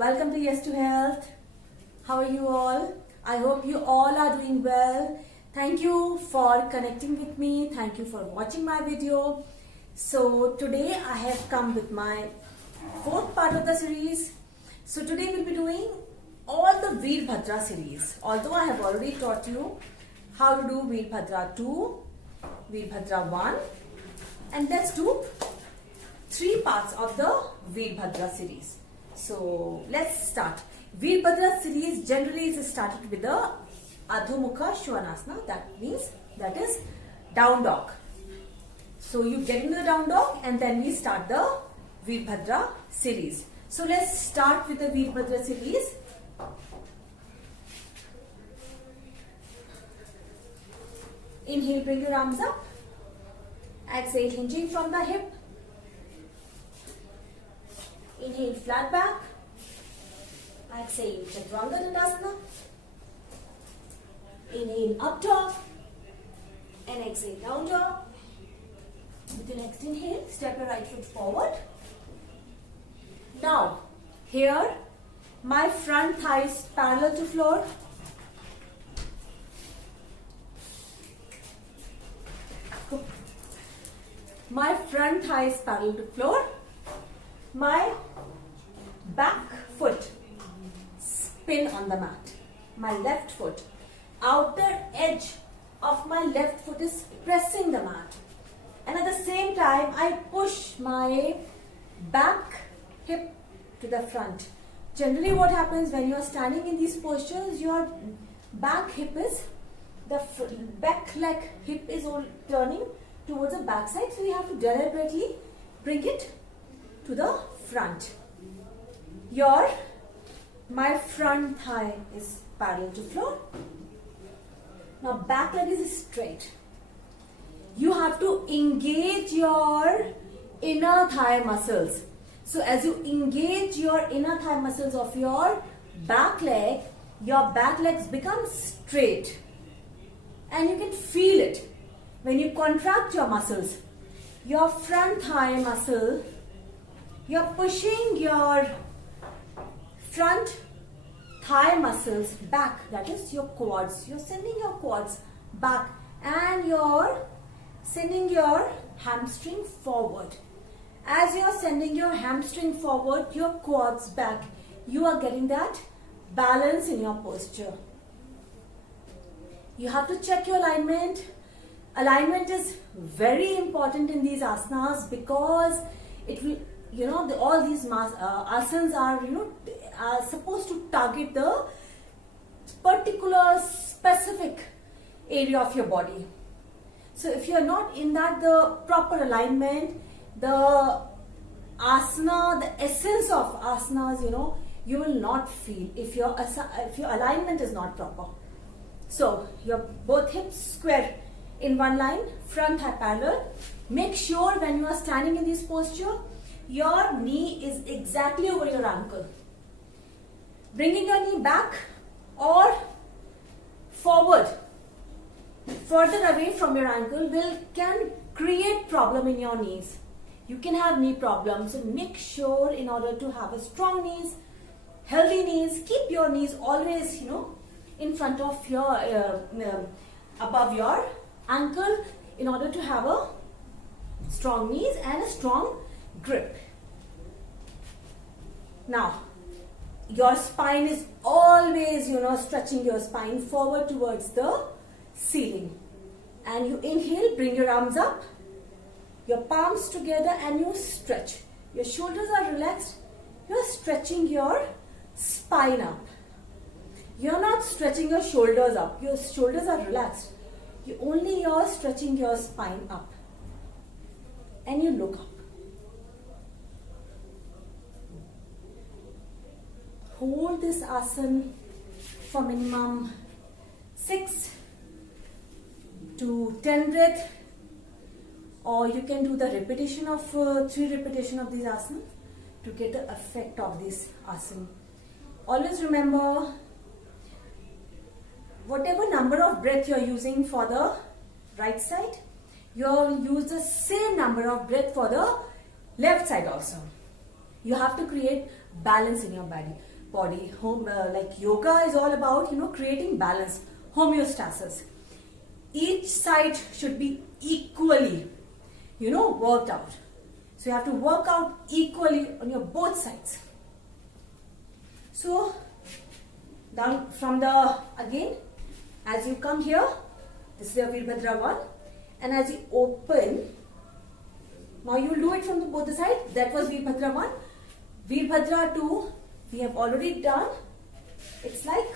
Welcome to Yes to Health. How are you all? I hope you all are doing well. Thank you for connecting with me. Thank you for watching my video. So today I have come with my fourth part of the series. So today we'll be doing all the Veerbhadra series. Although I have already taught you how to do Veerbhadra 2, Veerbhadra 1, and let's do 3 parts of the Veerbhadra series. So let's start. Veerbhadra series generally is started with the Adhomukha Shvanasana. That is down dog. So you get into the down dog and then we start the Veerbhadra series. So let's start with the Veerbhadra series. Inhale, bring your arms up. Exhale, hinging from the hip. Inhale, flat back. Exhale, Chaturanga Dandasana. Inhale, up dog. And exhale, down dog. With your next inhale, step your right foot forward. Now, here, my front thigh is parallel to floor. My front thigh is parallel to floor. My back foot spin on the mat. My left foot, outer edge of my left foot is pressing the mat. And at the same time, I push my back hip to the front. Generally what happens when you are standing in these postures, your back hip is, the back leg hip is all turning towards the back side. So you have to deliberately bring it to the front. My front thigh is parallel to floor. Now back leg is straight. You have to engage your inner thigh muscles. So as you engage your inner thigh muscles of your back legs become straight. And you can feel it. When you contract your muscles, your front thigh muscle, you're pushing your front thigh muscles back, that is your quads. You're sending your quads back and you're sending your hamstring forward. As you're sending your hamstring forward, your quads back, you are getting that balance in your posture. You have to check your alignment. Alignment is very important in these asanas because it will, all these asanas are supposed to target the particular specific area of your body. So if you are not in the proper alignment, the asana, the essence of asanas, you will not feel if your alignment is not proper. So your both hips square in one line, front thigh parallel. Make sure when you are standing in this posture, your knee is exactly over your ankle. Bringing your knee back or forward, further away from your ankle can create problem in your knees. You can have knee problems. So make sure in order to have a strong knees, healthy knees, keep your knees always, in front of your, above your ankle in order to have a strong knees and a strong grip. Now, your spine is always, stretching your spine forward towards the ceiling. And you inhale, bring your arms up, your palms together and you stretch. Your shoulders are relaxed. You're stretching your spine up. You're not stretching your shoulders up. Your shoulders are relaxed. You're stretching your spine up. And you look up. Hold this asana for minimum 6 to 10 breaths, or you can do the repetition of 3 repetition of these asana to get the effect of this asana. Always remember, whatever number of breath you are using for the right side, you'll use the same number of breath for the left side also. You have to create balance in your body. body. Like yoga is all about, creating balance, homeostasis. Each side should be equally, worked out. So you have to work out equally on your both sides. So down from again, as you come here, this is your Veerbhadra 1, and as you open, now you do it from both the sides. That was Veerbhadra 1. Veerbhadra 2, we have already done. It's like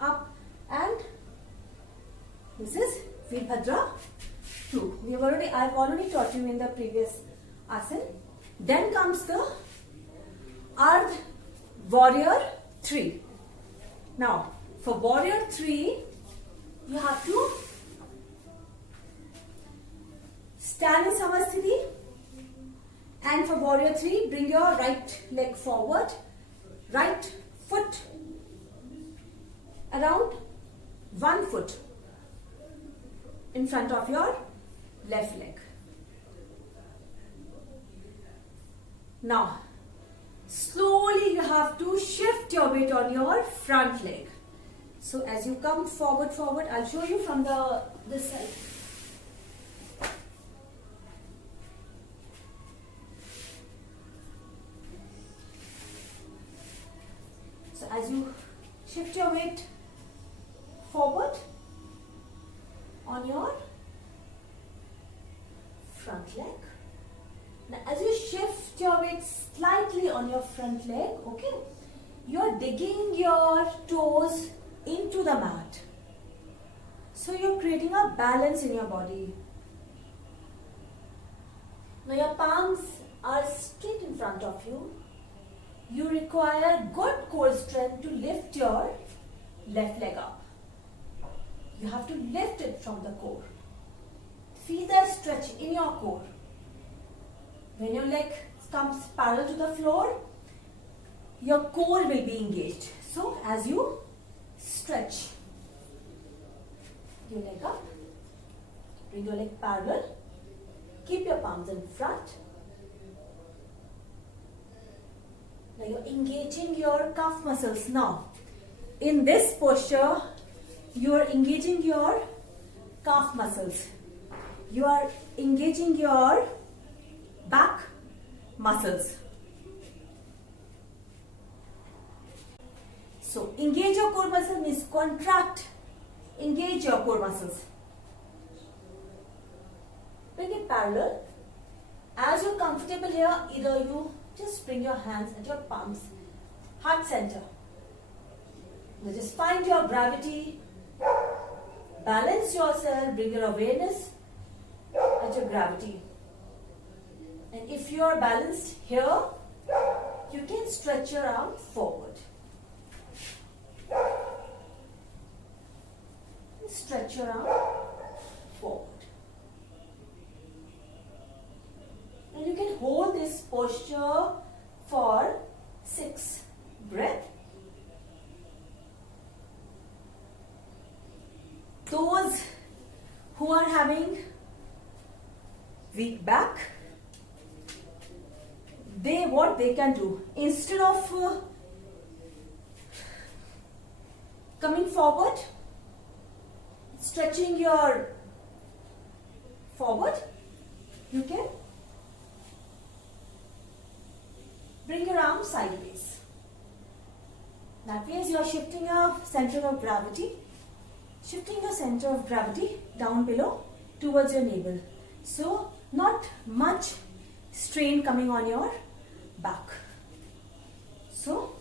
up, and this is Veerbhadra 2. I've already taught you in the previous asana. Then comes the Ardh Warrior 3. Now, for Warrior 3, you have to stand in Samasthiti, and for Warrior 3, bring your right leg forward, right foot around 1 foot in front of your left leg. Now, slowly you have to shift your weight on your front leg. So as you come forward, I'll show you from this side. So as you shift your weight forward on your front leg. Now as you shift your weight slightly on your front leg, okay, you're digging your toes into the mat. So you're creating a balance in your body. Now your palms are straight in front of you. You require good core strength to lift your left leg up. You have to lift it from the core. Feel that stretch in your core. When your leg comes parallel to the floor, your core will be engaged. So as you stretch your leg up, bring your leg parallel, keep your palms in front. Now you're engaging your calf muscles. Now, in this posture, you are engaging your calf muscles. You are engaging your back muscles. So, engage your core muscle means contract, engage your core muscles. Bring it parallel. As you're comfortable here, either you just bring your hands at your palms, heart center. Now just find your gravity, balance yourself, bring your awareness at your gravity. And if you are balanced here, you can stretch your arm forward. Stretch your arm forward. And you can hold this posture for 6 breaths. Those who are having weak back, what they can do, instead of coming forward, stretching your forward, you can bring your arm sideways. That means you are shifting your center of gravity, down below towards your navel. So not much strain coming on your back. So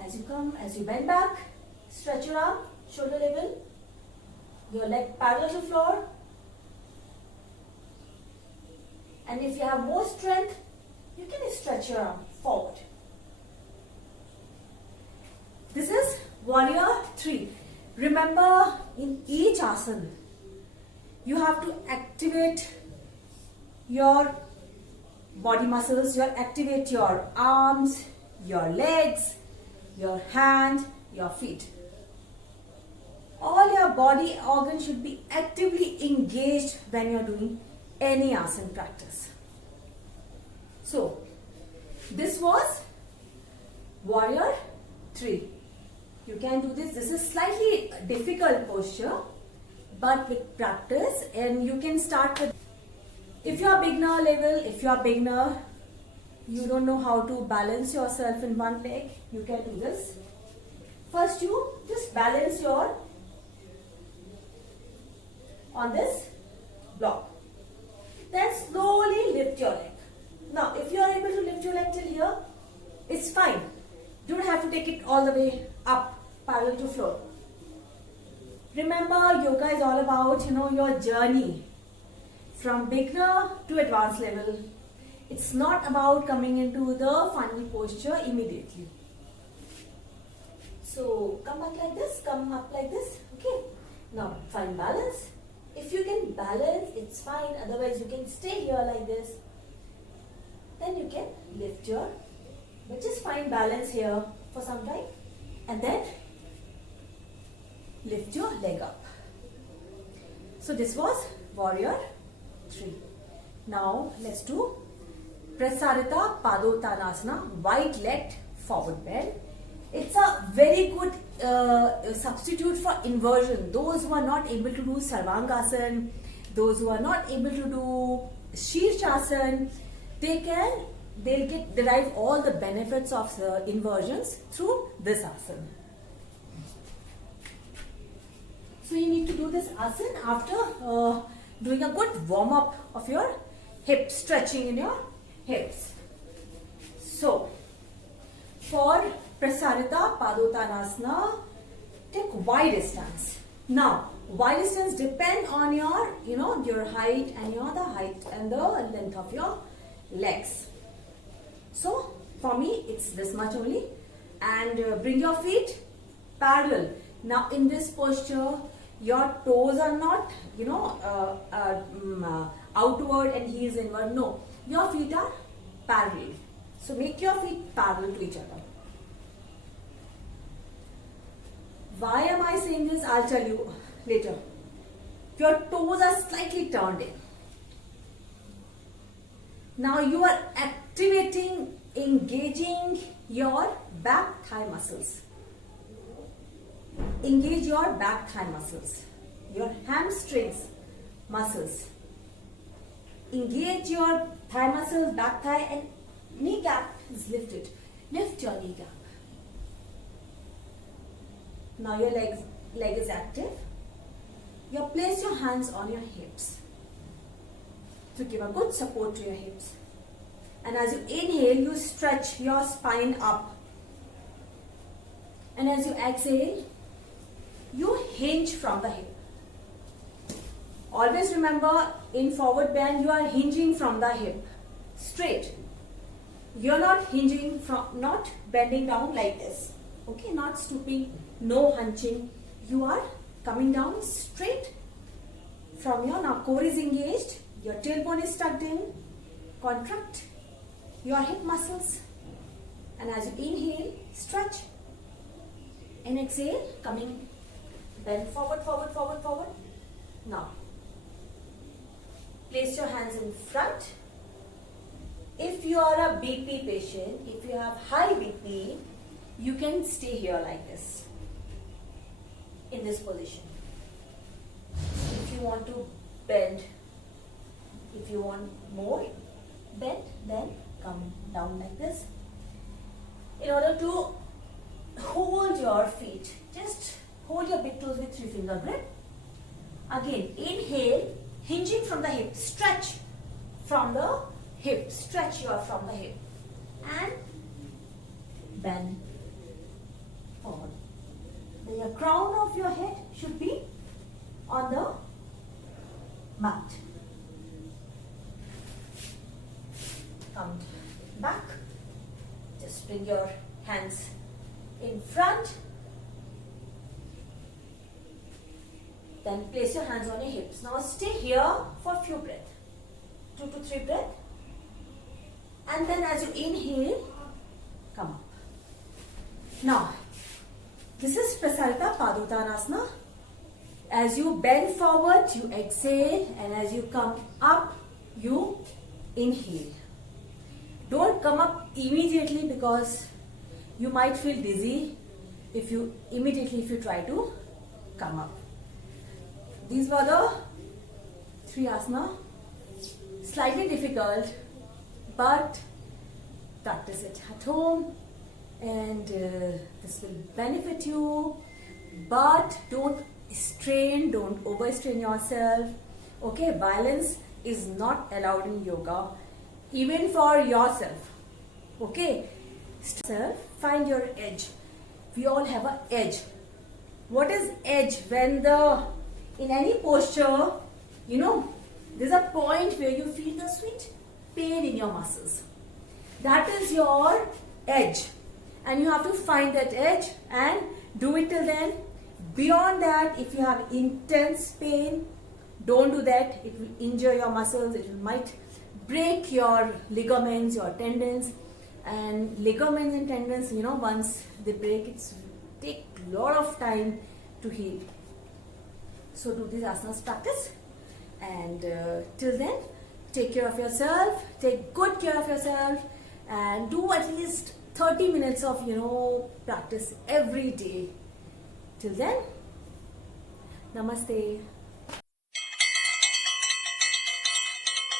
as you bend back, stretch your arm, shoulder level, your leg parallel to floor. And if you have more strength, you can stretch your arm forward. This is Warrior 3. Remember, in each asana, you have to activate your body muscles, you activate your arms, your legs, your hand, your feet. All your body organs should be actively engaged when you're doing any asana practice. So, this was Warrior 3. You can do this. This is slightly difficult posture, but with practice, and you can start with, if you are beginner level, if you are beginner, you don't know how to balance yourself in one leg, you can do this. First, you just balance your on this block. Then slowly lift your leg. Now, if you are able to lift your leg till here, it's fine. You don't have to take it all the way up, parallel to floor. Remember, yoga is all about, your journey from beginner to advanced level. It's not about coming into the final posture immediately. So, come back like this, come up like this. Okay. Now, find balance. If you can balance, it's fine. Otherwise, you can stay here like this. Then you can lift your, but just find balance here for some time. And then lift your leg up. So this was Warrior 3. Now let's do Prasarita Padottanasana, wide legged forward bend. It's a very good substitute for inversion. Those who are not able to do Sarvangasana, those who are not able to do Shirshasana, they'll derive all the benefits of inversions through this asana. So you need to do this asana after doing a good warm up of your hip, stretching in your hips. So for Prasarita Padottanasana, take wide stance. Now, wide stance depend on your, your height and the height and the length of your legs. So, for me, it's this much only. And bring your feet parallel. Now, in this posture, your toes are not, outward and heels inward. No, your feet are parallel. So, make your feet parallel to each other. Why am I saying this? I'll tell you later. Your toes are slightly turned in. Now you are activating, engaging your back thigh muscles. Engage your back thigh muscles, your hamstrings muscles. Engage your thigh muscles, back thigh, and knee gap is lifted. Lift your knee gap. Now your leg is active. You place your hands on your hips to give a good support to your hips. And as you inhale, you stretch your spine up. And as you exhale, you hinge from the hip. Always remember, in forward bend, you are hinging from the hip. Straight. You're not hinging from, not bending down like this. Okay, not stooping, no hunching. You are coming down straight from your, now core is engaged, your tailbone is tucked in, contract your hip muscles, and as you inhale, stretch, and exhale, coming, bend forward, forward, forward, forward. Now, place your hands in front. If you are a BP patient, if you have high BP, you can stay here like this, in this position. If you want to bend, if you want more bend, then come down like this. In order to hold your feet, just hold your big toes with 3-finger grip. Again, inhale, hinging from the hip, stretch from the hip, stretch your from the hip, and bend forward. The crown of your head should be on the mat. Come back. Just bring your hands in front. Then place your hands on your hips. Now stay here for a few breaths. 2 to 3 breaths. And then as you inhale, come up. Now, this is Prasarita Padottanasana. As you bend forward, you exhale, and as you come up, you inhale. Don't come up immediately because you might feel dizzy if you try to come up. These were the 3 asana. Slightly difficult, but practice it at home, and this will benefit you. But don't overstrain yourself. Okay, violence is not allowed in yoga, even for yourself. Okay, find your edge. We all have an edge. What is edge? When in any posture, there's a point where you feel the sweet pain in your muscles. That is your edge, and you have to find that edge and do it till then. Beyond that, if you have intense pain, don't do that. It will injure your muscles. It might break your ligaments, your tendons. And ligaments and tendons, once they break, it takes a lot of time to heal. So do these asanas practice. And till then, take care of yourself. Take good care of yourself. And do at least 30 minutes of, practice every day. Till then, namaste.